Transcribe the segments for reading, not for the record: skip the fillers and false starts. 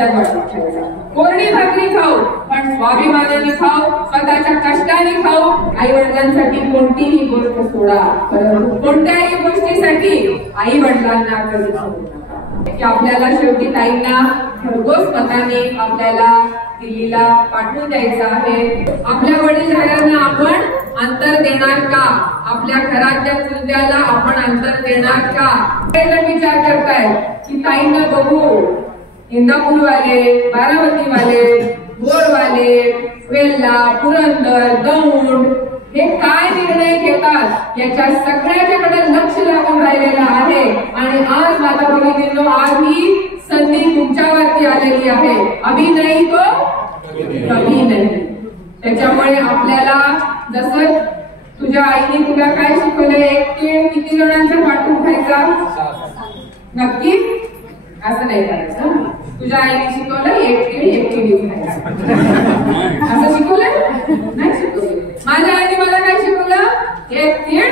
जणांच्या वाटत ठेवायचा. कोरडी भाकरी खाऊ पण स्वाभिमानाने खाऊ, स्वतःच्या कष्टाने खाऊ. आई वडिलांसाठी कोणतीही गोष्ट सोडा, परंतु कोणत्याही गोष्टीसाठी आई वडिलांना कधी सोडू नका. की आपल्याला शेवटी ताईंना भरघोस मताने आपल्याला दिल्लीला पाठवून द्यायचं आहे. आपल्या वडीलधाऱ्यांना आपण अंतर देणार का? आपल्या घराच्या चुलत्याला आपण अंतर देणार का? विचार करताय की ताईंना बघू, इंदापूर वाले, बारामती वाले, बोर वाले, वेल्ला, पुरंदर, दौंड हे काय निर्णय घेतात याच्या सगळ्याच्याकडे लक्ष लागून राहिलेलं आहे. आणि आज माझा भगिनींनो, आज ही संधी तुमच्यावरती आलेली आहे. अभी नाही तो कभी नाही. त्याच्यामुळे आपल्याला जसं तुझ्या आईने तुला काय शिकवलंय, एक किती जणांच्या पाठवून खायचा? नक्की असं नाही करायचं. तुझ्या आईने शिकवलं एक केळी खायचं, असं शिकवलं नाही शिकवलं. माझ्या आईने मला काय शिकवलं? एक तीळ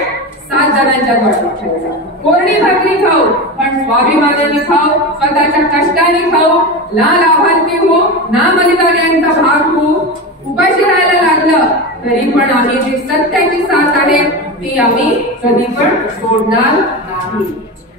7 जणांच्या वाटत ठेवायचा. कोरडी भाकरी खाऊ पण स्वाभिमानाने खाऊ, स्वतःच्या कष्टाने खाऊ. ना लाभार्थी हो, ना बलिदान भाग हो. उपाशी राहायला लागलं तरी पण आम्ही जी सत्याची साथ आहे ती आम्ही कधी पण सोडणार नाही.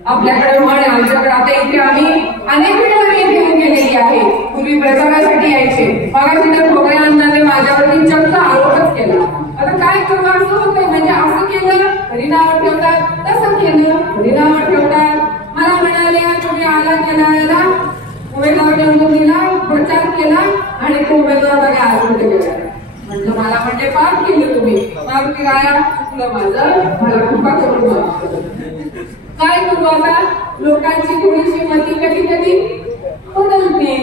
आपल्याकडे म्हण, आमच्याकडे आता इथे आम्ही अनेक वेळा घेऊन गेलेली आहे. पूर्वी प्रचारासाठी यायचे, मगाशी तर ठोकळे अण्णांनी माझ्यावरती चक्क आरोपच केला. आता काय करू, असं होतंय म्हणजे असं केलं तरी नावं ठेवतात, तसं केलं तरी नावं ठेवतात. मला म्हणाले तुम्ही आला केला उमेदवार निवडून दिला, प्रचार केला आणि तो उमेदवार बघा आज कुठे गेला. म्हटलं मला म्हणजे पाप केलं तुम्ही. मारुती राया चुकलं माझं, मला कृपा करून काय करू आता. लोकांची थोडीशी मती कधी कधी बदलते,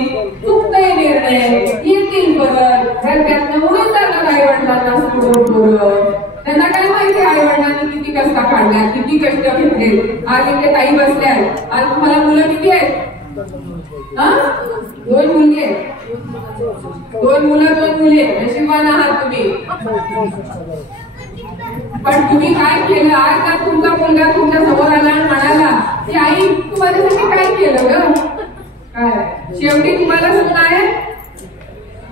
चुकतंय निर्णय, येतील परत घरच्यातनं म्हणून जातात आई वडिलांना सोडून. त्यांना काय माहिती आई वडिलांनी किती कष्ट काढल्या, किती कष्ट घेतले. आज इथे ताई बसल्या आहेत. आज तुम्हाला मुलं किती आहेत? 2 मुली आहेत. 2 मुलं 2 मुली. नशिबान आहात तुम्ही. पण तुम्ही काय केलं? आज का तुमचा मुलगा तुमच्या समोर आला आणि म्हणाला की आई तू माझ्यासाठी काय केलं ग? काय शेवटी तुम्हाला सून आहे.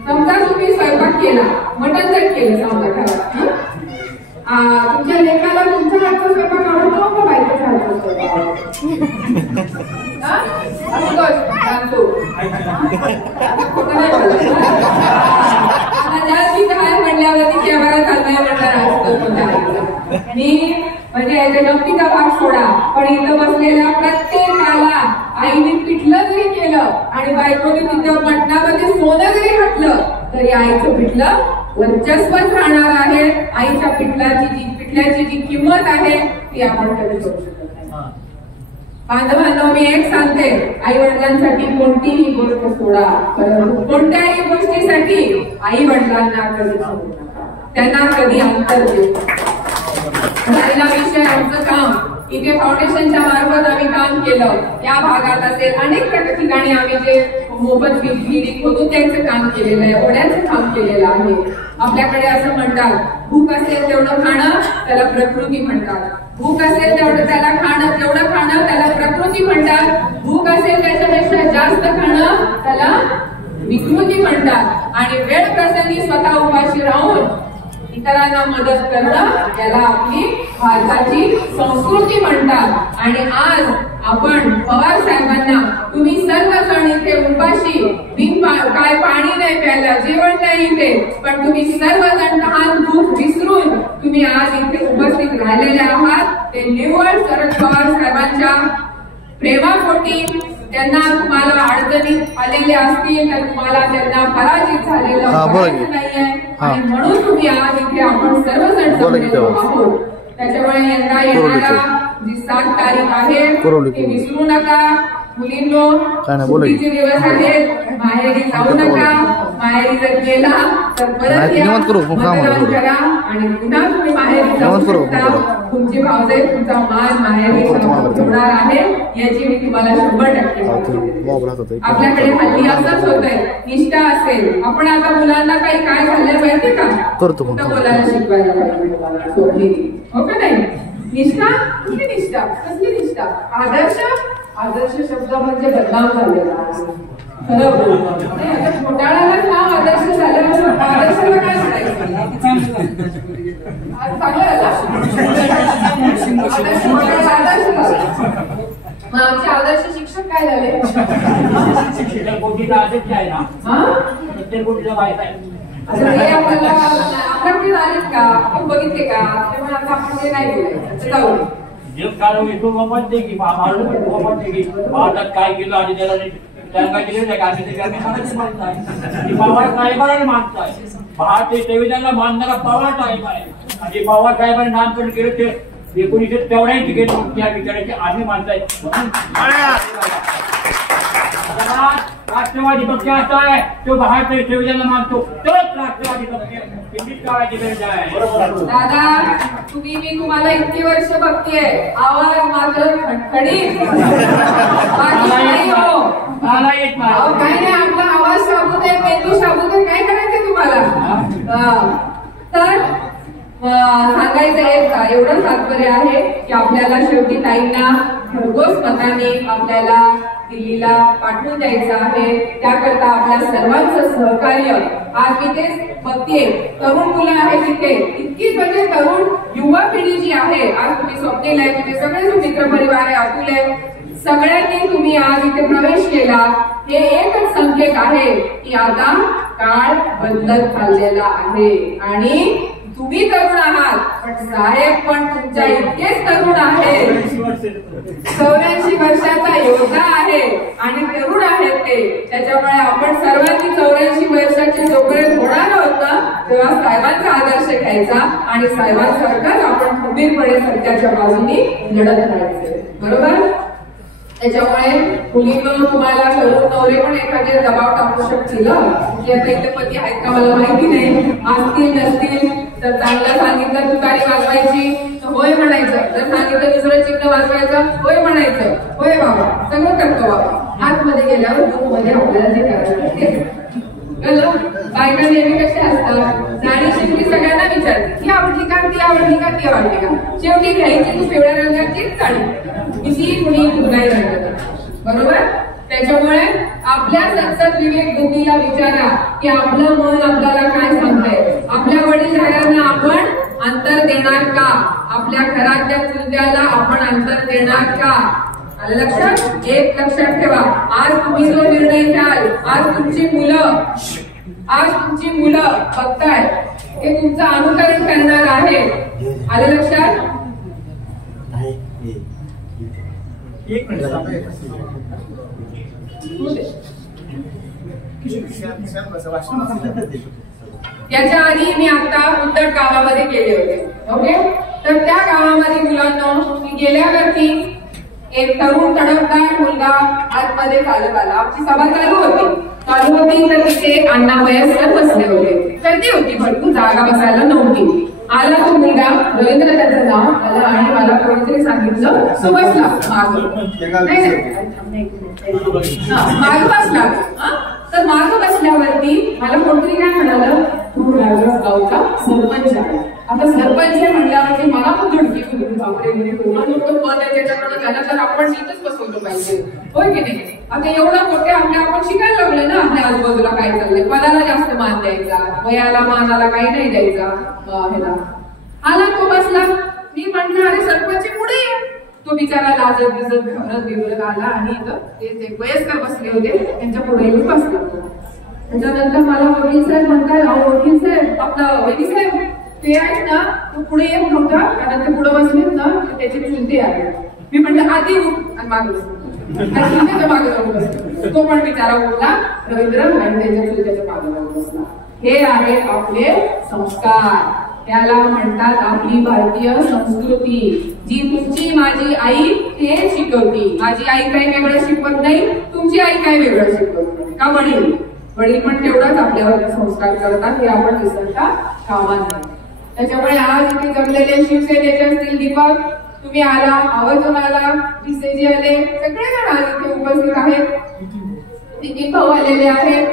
समजा तुम्ही स्वयंपाक केला, मटण जर केलं समजा घरात, तुमच्या लेकाला तुमच्या हातचा स्वयंपाक आवडतो का बायकोच्या हातचा स्वयंपाक आवडतो? खोटं नाही बोलत. काय म्हणल्यावरती केव्हा चाललाय म्हणणार म्हणजे याच्या नक्कीचा भाग सोडा. पण इथं बसलेल्या प्रत्येकाला आईने पिठलं जरी केलं आणि बायकोने तिथं मटणामध्ये सोनं जरी घातलं तरी आईचं पिठलं वर्चस्वच राहणार आहे. आईच्या पिठल्याची जी किंमत आहे ती आपण कधी करू शकत नाही. बांधवांनो, मी एक सांगते, आई वडिलांसाठी कोणतीही गोष्ट सोडा, परंतु कोणत्याही गोष्टीसाठी आई वडिलांना कधी सोडू नका. त्यांना कधी अंतर देऊ नका. राहिला विषय आमचं काम. इथे फाउंडेशनच्या मार्फत आम्ही काम केलं. या भागात असेल अनेक ठिकाणी आम्ही जे मोफत वीज होतो त्यांचं काम केलेलं आहे, ओढ्याचं काम केलेलं आहे. आपल्याकडे असं म्हणतात, भूक असेल तेवढं खाणं त्याला प्रकृती म्हणतात. भूक असेल तेवढं त्याला खाणं, तेवढं खाणं त्याला प्रकृती म्हणतात. भूक असेल त्याच्यापेक्षा जास्त खाणं त्याला विकृती म्हणतात. आणि वेळ प्रसंगी स्वतः उपाशी राहून इतरांना मदत करणं त्याला आपली भारताची संस्कृती म्हणतात. आणि आज आपण पवार साहेबांना तुम्ही सर्वजण इथे उपाशी, काय पाणी नाही प्यायला, जेवण नाही इथे, पण तुम्ही सर्वजण तहान भूक विसरून तुम्ही आज इथे उपस्थित राहिलेले आहात. ते निव्वळ शरद पवार साहेबांच्या प्रेमापोटी. त्यांना तुम्हाला अडचणीत आलेले असतील तर तुम्हाला त्यांना पराजित झालेलं नाहीये आणि म्हणून तुम्ही आज इथे आपण सर्वजण जमलेलो आहोत. त्याच्यामुळे यंदा येणारा जी 7 तारीख आहे ती विसरू नका. मुलींनो, सुट्टीचे दिवस आहेत, माहेरी जाऊ नका. माहेरी जर गेला तर परत या, मतदान करा आणि पुन्हा तुम्ही माहेरी जाऊ शकता. तुमची भावजाई तुमचा मान माहेरी होणार आहे याची मी तुम्हाला 100% आपल्याकडे हल्ली असंच होतंय. निष्ठा असेल, आपण आता मुलांना काही काय झालं माहितीये का, बोलायला शिकवायला पाहिजे. हो का नाही? निष्ठा, कुठली निष्ठा, कसली निष्ठा? आदर्श आदर्श शब्द म्हणजे बदनाम झालेला खरं बोल. घोटाळ्यालाच नाव आदर्श झालं, आदर्शाला काय म्हणायचं? मग आमचे आदर्श शिक्षक काय झाले? आपल्याकडे आलेत का? आपण बघितले का? त्यामुळे आता आपण ते नाही बोलायचं. जाऊ म्हणते की म्हणते की भारतात काय केलं आणि त्याला पवार साहेबांना मानताय. भारतीय संविधानाला मानणारा पवार साहेब आहे आणि पवार साहेबांनी नामकरण केलं ते 1984 केलं. त्या विचाराची आम्ही मानताय. राष्ट्रवादी पक्ष असा आहे तो भारतीय संविधानाला मानतो, तोच राष्ट्रवादी पक्ष काळाची गरज आहे. दादा मी तुम्हाला इतकी वर्ष बघतेय, आवाज मात्र खडखडीत काही नाही. आपला आवाज शाबूत आहे, मेंदू शाबूत आहे, काय करायचंय तुम्हाला? तर सांगायचं एवढं तात्पर्य आहे की आपल्याला शेवटी ताईंना भरघोस मताने आपल्याला दिल्लीला पाठवून द्यायचं आहे. त्याकरता आपल्या सर्वांचं सहकार्य आज मी तेच बघते. तरुण मुलं आहेत तिथे, इतकी म्हणजे तरुण युवा पिढी जी आहे. आज तुम्ही स्वप्नील आहे, तुम्ही सगळे जो मित्र परिवार आहे, अतुल आहे, सगळ्यांनी तुम्ही आज इथे प्रवेश केला. हे एकच संकेत आहे की आता काळ बदलत चाललेला आहे आणि तुम्ही तरुण आहात, पण साहेब पण तुमच्या इतकेच तरुण आहेत. 84 वर्षाचा योद्धा आहे आणि तरुण आहेत ते. त्याच्यामुळे आपण सर्वांनी 84 वर्षाचे जोपर्यंत होणार आहोत ना, तेव्हा साहेबांचा आदर्श घ्यायचा आणि साहेबांसारखाच आपण खंबीरपणे सत्याच्या बाजूने लढत राहायचे. बरोबर? त्याच्यामुळे मुलींना तुम्हाला तरुण नवरे पण एखादे दबाव टाकू शकतील की आता इथे पती आहेत का मला माहिती नाही, असतील नसतील. तर चांगलं सांगितलं तुतारी वाजवायची तर होय म्हणायचं, जर सांगितलं दुसरं चिन्ह वाजवायचं होय म्हणायचं. होय बाबा, सगळं करतो बाबा. आतमध्ये गेल्यावर मध्ये आपल्याला जे करायचं ते बायका नेहमी कशा असतात, जाणी शेवटी सगळ्यांना विचारते ही आवडली का, ती आवडली का, ती आवडली का. शेवटी घ्यायची तू पिवळ्या रंगाची साडी, किती कुणी कुणाही रंगाची. बरोबर? त्याच्यामुळे आपल्या सतत विवेक बुद्धीला विचारा की आपलं मन आपल्याला काय सांगतंय. आपल्या वडीलधाऱ्यांना आपण अंतर देणार का? आपल्या घरातल्या चुलत्याला आपण अंतर देणार का? आलं लक्षात? एक लक्षात ठेवा, आज तुम्ही जो निर्णय घ्याल, आज तुमची मुलं बघताय, हे तुमचं अनुकरण करणार आहे. आलं लक्षात? एक मिनिट. याच्या आधी मी आता उद्धट गावामध्ये गेले होते. ओके, तर त्या गावामध्ये मुलांना मी गेल्यावरती एक तरुण तडफदार मुलगा आतमध्ये चालत आला. आमची सभा चालू होती तर तिथे अण्णा वयस्कर बसले होते. गर्दी होती, भरपूर जागा बसायला नव्हती. आला तो मुलगा, रवींद्र त्याचं नाव आला आणि मला कोणीतरी सांगितलं तो बसला माग बसला. तर माग बसल्यावरती मला कोणतरी काय म्हणालं, तू राजगाव गावचा सरपंच आहे. आता सरपंच म्हणल्यावरती मला पण धडकी झाला तर आपण तिथंच बसवलं पाहिजे, होय की नाही? आता एवढं मोठे आपण शिकायला लागले ना आपल्या आजूबाजूला काय चाललंय. पदाला जास्त मान द्यायचा, वयाला मानाला काही नाही द्यायचा. आला तो बसला. मी म्हटलं अरे सरपंच पुढे ये. तो बिचारा लाजत बिजत घाबरत बिबरत आला आणि ते वयस्कर बसले होते त्यांच्या पुढे बसला. त्याच्यानंतर मला वकील साहेब म्हणतात, वकील साहेब आपलं वकील साहेब ते आहेत ना, तो पुढे येत नव्हता कारण ते पुढे बसलेत ना त्याचे चुलते आहे. मी म्हटलं आधी उठ आणि मागे मागे जाऊन बसला. तो पण बिचारा उठला, रवींद्र आणि त्यांच्या चुलत्याच्या मागे जाऊन बसला. हे आहेत आपले संस्कार. त्याला म्हणतात आपली भारतीय संस्कृती, जी तुमची माझी आई ते शिकवती. माझी आई काही वेगळं शिकवत नाही, तुमची आई काही वेगळं शिकवत नाही. का वडील पण तेवढाच आपल्यावर संस्कार करतात, हे आपण विसरता कामा नाही. त्याच्यामुळे आज इथे जमलेले शिवसेनेचे असतील दीपक, तुम्ही आला, आवर्जून आला, विसेजी आले, सगळेजण आज इथे उपस्थित आहेत. नितीन भाऊ आलेले आहेत.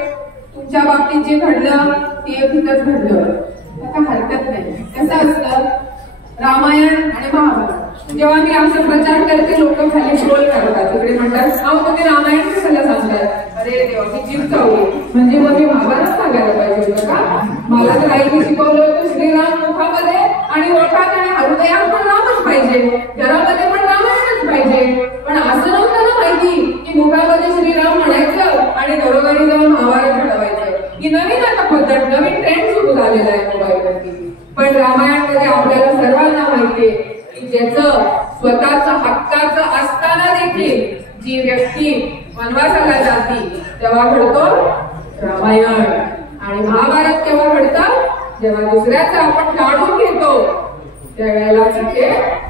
तुमच्या बाबतीत जे घडलं ते तिथंच घडलं, आता हरकत नाही. कसं असतं, रामायण आणि महाभारत जेव्हा मी आमचा प्रचार करते लोक खाली ट्रोल करतात, तिकडे म्हणतात जी व्यक्ती वनवासाला जाती तेव्हा घडतो रामायण, आणि महाभारत केव्हा घडतं? जेव्हा दुसऱ्याचं आपण काढून घेतो त्यावेळेला तिथे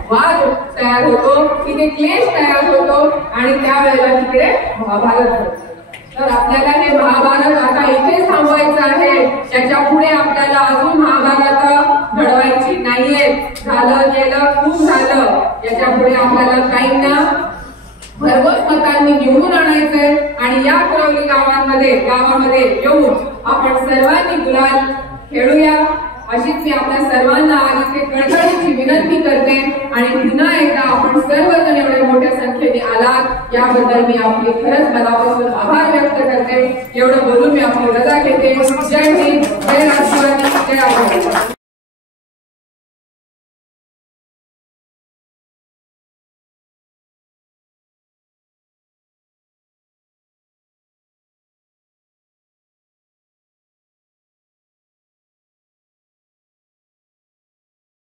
वाद तयार होतो, तिथे क्लेश तयार होतो, आणि त्यावेळेला तिकडे महाभारत घडतं. तर आपल्याला हे महाभारत आता इथे थांबवायचं आहे, त्याच्या पुढे आपल्याला अजून महाभारत घडवायची नाहीये. झालं गेलं, खूप झालं, याच्या पुढे आपल्याला काहींना भरघोस मतांनी निवडून आणायचंय, आणि या कुळवली गावामध्ये येऊन आपण सर्वांनी गुलाल खेळूया, अशीच मी आपल्या सर्वांना आज इथे कळकळीची विनंती करते. आणि पुन्हा एकदा आपण सर्वजण एवढ्या मोठ्या संख्येने आलात याबद्दल मी आपले खरंच मनापासून आभार व्यक्त करते. एवढं बोलून मी आपली रजा